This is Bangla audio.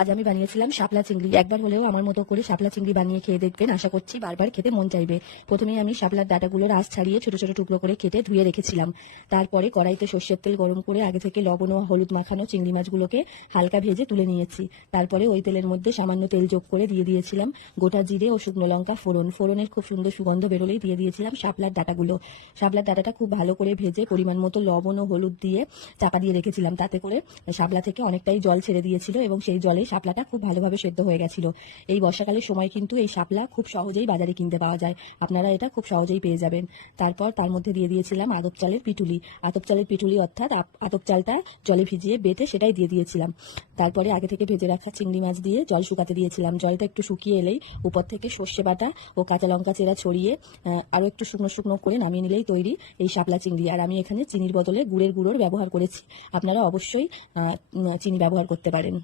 আজ আমি বানিয়েছিলাম শাপলা চিংড়ি। একবার হলেও আমার মতো করে শাপলা চিংড়ি বানিয়ে খেয়ে দেখবেন, আশা করছি বারবার খেতে মন চাইবে। প্রথমেই আমি শাপলার ডাটাগুলো রাস ছাড়িয়ে ছোট ছোট টুকরো করে কেটে ধুয়ে রেখেছিলাম। তারপরে কড়াইতে সর্ষের তেল গরম করে আগে থেকে লবণ ও হলুদ মাখানো চিংড়ি মাছগুলোকে হালকা ভেজে তুলে নিয়েছি। তারপরে ওই তেলের মধ্যে সামান্য তেল যোগ করে দিয়ে দিয়েছিলাম গোটা জিরে ও শুকনো লঙ্কা ফোড়ন। ফোড়নের খুব সুন্দর সুগন্ধ বেরোলেই দিয়ে দিয়েছিলাম শাপলার ডাটাগুলো। শাপলার ডাটাটা খুব ভালো করে ভেজে পরিমাণ মতো লবণ ও হলুদ দিয়ে চাপা দিয়ে রেখেছিলাম। তাতে করে শাপলা থেকে অনেকটাই জল ছেড়ে দিয়েছিল এবং সেই জলে শাপলাটা খুব ভালোভাবে সেদ্ধ হয়ে গেছিল। এই বর্ষাকালের সময় কিন্তু এই শাপলা খুব সহজেই বাজারে কিনতে পাওয়া যায়। আপনারা এটা খুব সহজেই পেয়ে যাবেন। তারপর তার মধ্যে দিয়ে দিয়েছিলাম আদব চালের পিটুলি। আতপ চালের পিটুলি অর্থাৎ আতপ চালটা জলে ভিজিয়ে বেটে সেটাই দিয়ে দিয়েছিলাম। তারপরে আগে থেকে ভেজে রাখা চিংড়ি মাছ দিয়ে জল শুকাতে দিয়েছিলাম। জলটা একটু শুকিয়ে এলেই উপর থেকে সর্ষে বাটা ও কাঁচা লঙ্কা চেরা ছড়িয়ে আরও একটু শুকনো শুকনো করে নামিয়ে নিলেই তৈরি এই শাপলা চিংড়ি। আর আমি এখানে চিনির বদলে গুড়ের গুঁড়োর ব্যবহার করেছি। আপনারা অবশ্যই চিনি ব্যবহার করতে পারেন।